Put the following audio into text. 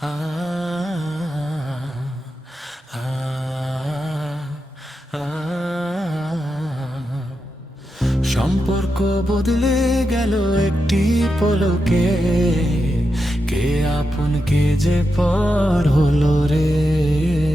আ আ আ সম্পর্ক বদলে গেল একটি পলকে, কে আপন কে যে পর হলো রে।